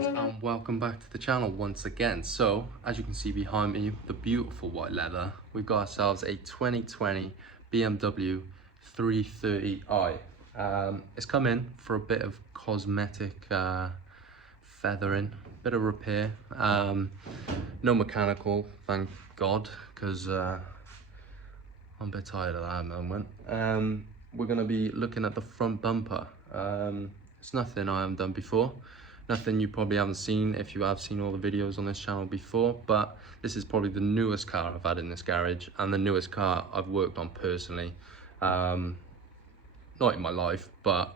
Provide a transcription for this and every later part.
guys, and welcome back to the channel once again. So as you can see behind me, the beautiful white leather, we've got ourselves a 2020 BMW 330i. It's come in for a bit of cosmetic feathering, bit of repair, no mechanical, thank God, because I'm a bit tired of that at the moment. We're going to be looking at the front bumper. It's nothing I haven't done before, nothing you probably haven't seen if you have seen all the videos on this channel before, but this is probably the newest car I've had in this garage and the newest car I've worked on personally. Not in my life, but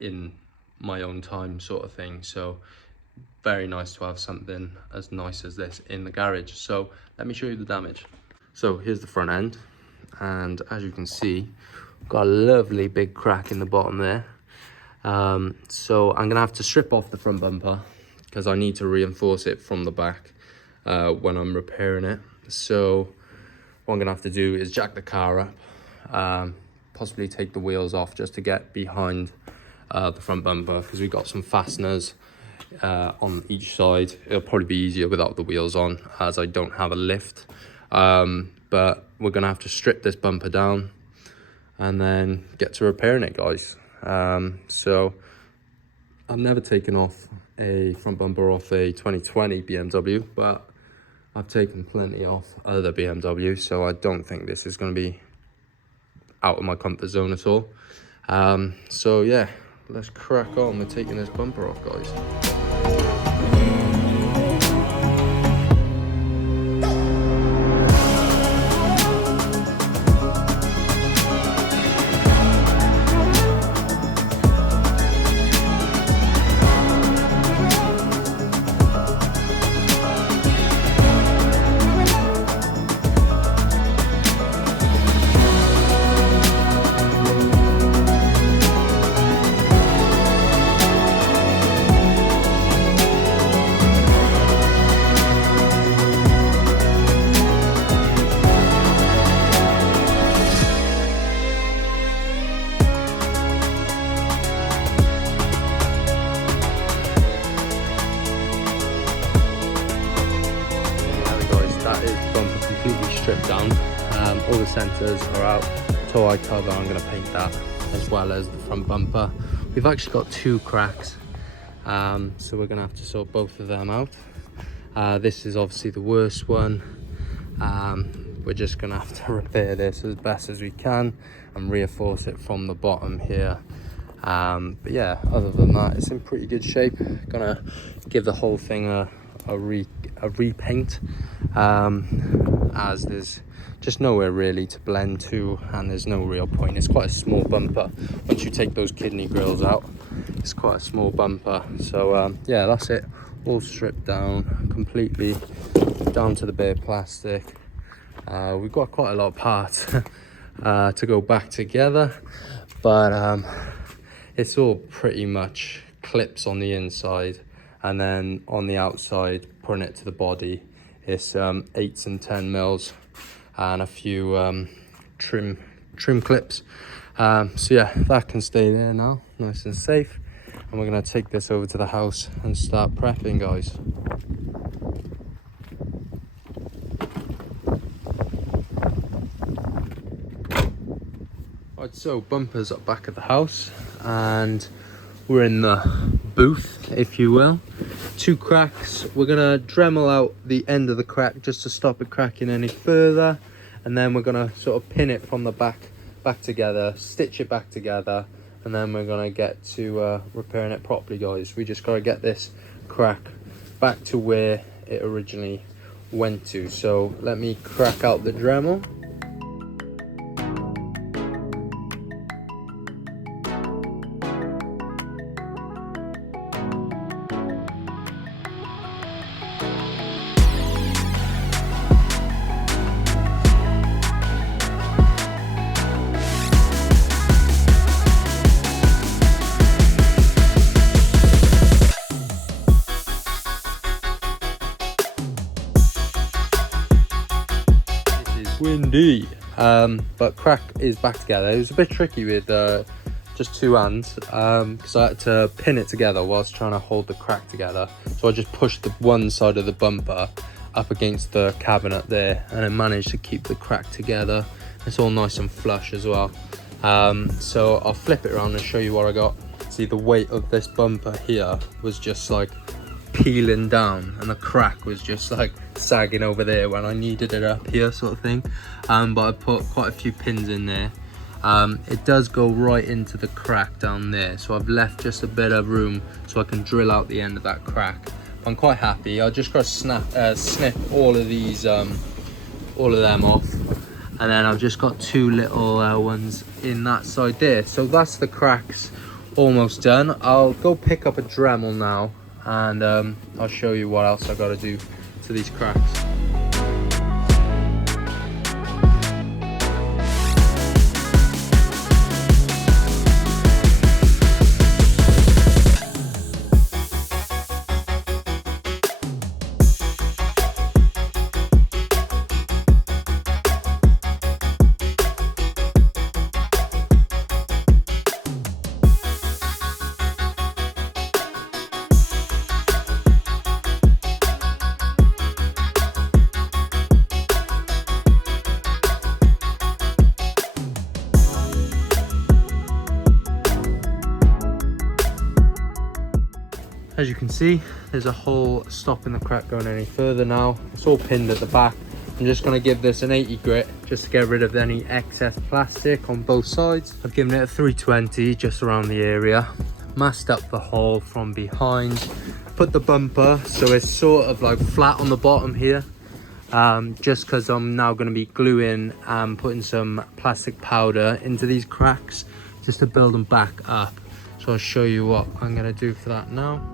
in my own time sort of thing. So very nice to have something as nice as this in the garage. So let me show you the damage. So here's the front end, and as you can see, got a lovely big crack in the bottom there. So I'm gonna have to strip off the front bumper because I need to reinforce it from the back when I'm repairing it. So what I'm gonna have to do is jack the car up, possibly take the wheels off just to get behind the front bumper, because we've got some fasteners on each side. It'll probably be easier without the wheels on, as I don't have a lift. But we're gonna have to strip this bumper down and then get to repairing it, guys. So I've never taken off a front bumper off a 2020 BMW, but I've taken plenty off other BMWs, so I don't think this is going to be out of my comfort zone at all. So yeah, let's crack on with taking this bumper off, guys. That is the bumper completely stripped down. All the sensors are out. Tow eye cover, I'm going to paint that, as well as the front bumper. We've actually got two cracks, so we're going to have to sort both of them out. This is obviously the worst one. We're just going to have to repair this as best as we can and reinforce it from the bottom here. But yeah, other than that, it's in pretty good shape. Gonna give the whole thing a repaint, as there's just nowhere really to blend to, and there's no real point. It's quite a small bumper. Once you take those kidney grills out, it's quite a small bumper. So yeah, that's it, all stripped down completely down to the bare plastic. We've got quite a lot of parts to go back together, but it's all pretty much clips on the inside, and then on the outside, putting it to the body, it's 8s and 10 mils and a few trim clips. So yeah, that can stay there now, nice and safe. And we're gonna take this over to the house and start prepping, guys. Right, so bumpers are back at the house, and we're in the booth, if you will. Two cracks. We're gonna Dremel out the end of the crack just to stop it cracking any further, and then we're gonna sort of pin it from the back together, stitch it back together, and then we're gonna get to repairing it properly, guys. We just gotta get this crack back to where it originally went to. So let me crack out the Dremel. Windy, but crack is back together. It was a bit tricky with just 2 hands, because I had to pin it together whilst trying to hold the crack together. So I just pushed the one side of the bumper up against the cabinet there, and I managed to keep the crack together. It's all nice and flush as well. So I'll flip it around and show you what I got. See, the weight of this bumper here was just like peeling down, and the crack was just like sagging over there when I needed it up here, sort of thing. But I put quite a few pins in there. It does go right into the crack down there, so I've left just a bit of room so I can drill out the end of that crack. I'm quite happy. I just got to snip all of these, all of them off, and then I've just got 2 little ones in that side there. So that's the cracks almost done. I'll go pick up a Dremel now, and I'll show you what else I got to do to these cracks. As you can see, there's a hole stopping the crack going any further now. It's all pinned at the back. I'm just going to give this an 80 grit just to get rid of any excess plastic on both sides. I've given it a 320 just around the area. Masked up the hole from behind. Put the bumper so it's sort of like flat on the bottom here. Just because I'm now going to be gluing and putting some plastic powder into these cracks just to build them back up. So I'll show you what I'm going to do for that now.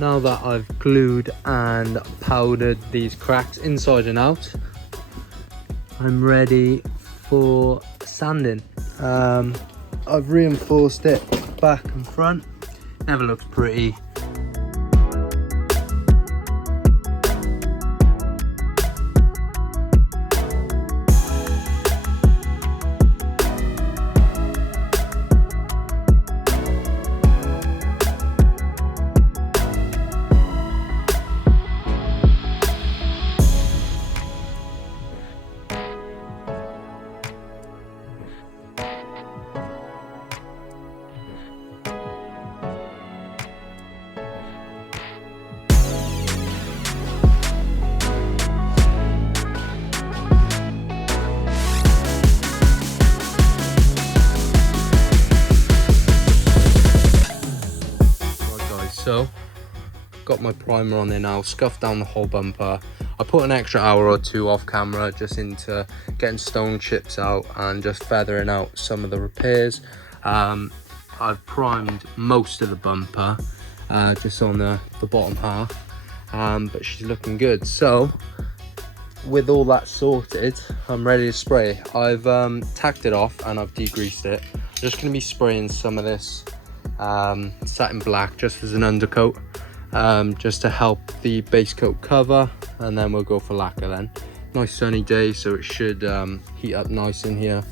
Now that I've glued and powdered these cracks inside and out, I'm ready for sanding. I've reinforced it back and front. Never looks pretty. So, got my primer on there now, scuffed down the whole bumper. I put an extra hour or 2 off camera just into getting stone chips out and just feathering out some of the repairs. I've primed most of the bumper, just on the bottom half, but she's looking good. So, with all that sorted, I'm ready to spray. I've tacked it off and I've degreased it. I'm just going to be spraying some of this satin black just as an undercoat, just to help the base coat cover, and then we'll go for lacquer then. Nice sunny day, so it should heat up nice in here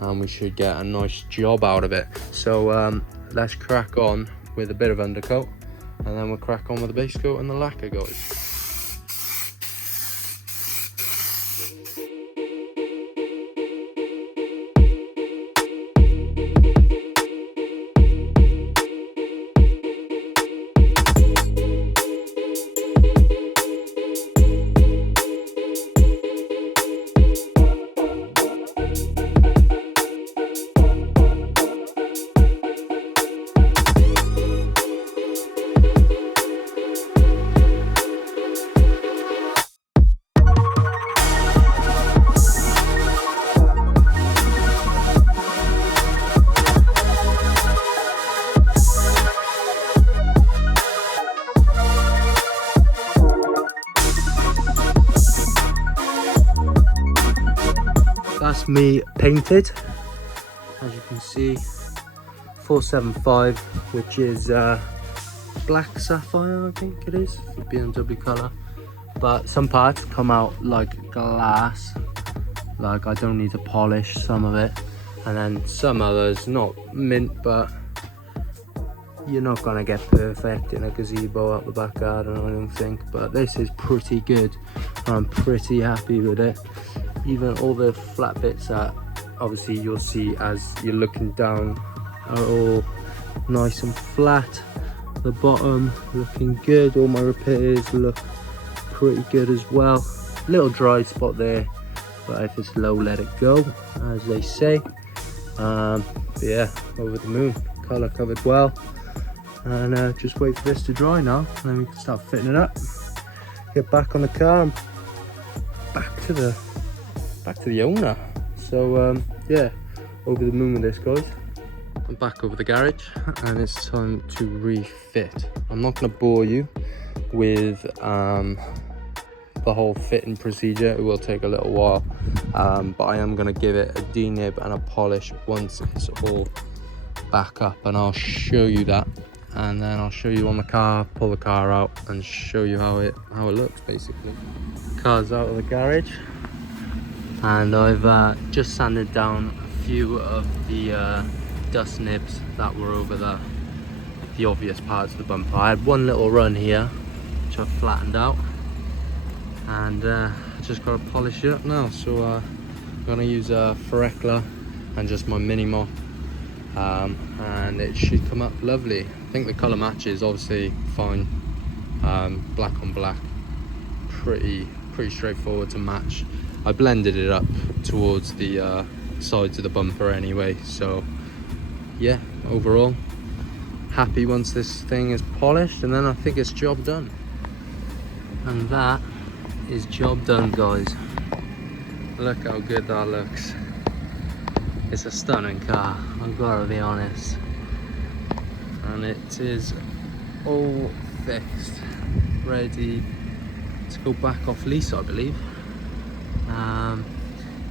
and we should get a nice job out of it. So let's crack on with a bit of undercoat, and then we'll crack on with the base coat and the lacquer, guys. me painted. As you can see, 475, which is black sapphire, I think it is, the BMW colour. But some parts come out like glass, like I don't need to polish some of it. And then some others, not mint, but you're not gonna get perfect in a gazebo out the back garden, I don't think. But this is pretty good. I'm pretty happy with it. Even all the flat bits that obviously you'll see as you're looking down are all nice and flat. The bottom looking good. All my repairs look pretty good as well. Little dry spot there, but if it's low, let it go, as they say. But yeah, over the moon. Color covered well, and just wait for this to dry now, and then we can start fitting it up. Get back on the car and back to the owner. So yeah, over the moon with this, guys. I'm back over the garage, and it's time to refit. I'm not going to bore you with the whole fitting procedure. It will take a little while, but I am going to give it a denib and a polish once it's all back up, and I'll show you that, and then I'll show you on the car, pull the car out and show you how it looks. Basically, car's out of the garage, and I've just sanded down a few of the dust nibs that were over the obvious parts of the bumper. I had one little run here which I've flattened out, and just got to polish it up now. So I'm going to use a Ferrecla and just my mini mop, and it should come up lovely. I think the colour matches obviously fine. Black on black, pretty straightforward to match. I blended it up towards the sides of the bumper anyway, so yeah, overall happy once this thing is polished, and then I think it's job done. And that is job done, guys. Look how good that looks. It's a stunning car, I've got to be honest. And it is all fixed, ready to go back off lease, I believe.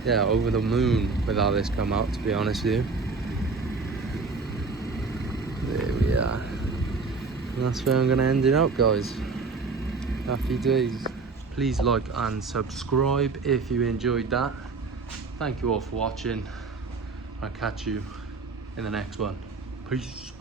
Yeah, over the moon with how this come out, to be honest with you. There we are. And that's where I'm going to end it out, guys. Happy days. Please like and subscribe if you enjoyed that. Thank you all for watching. I'll catch you in the next one. Peace.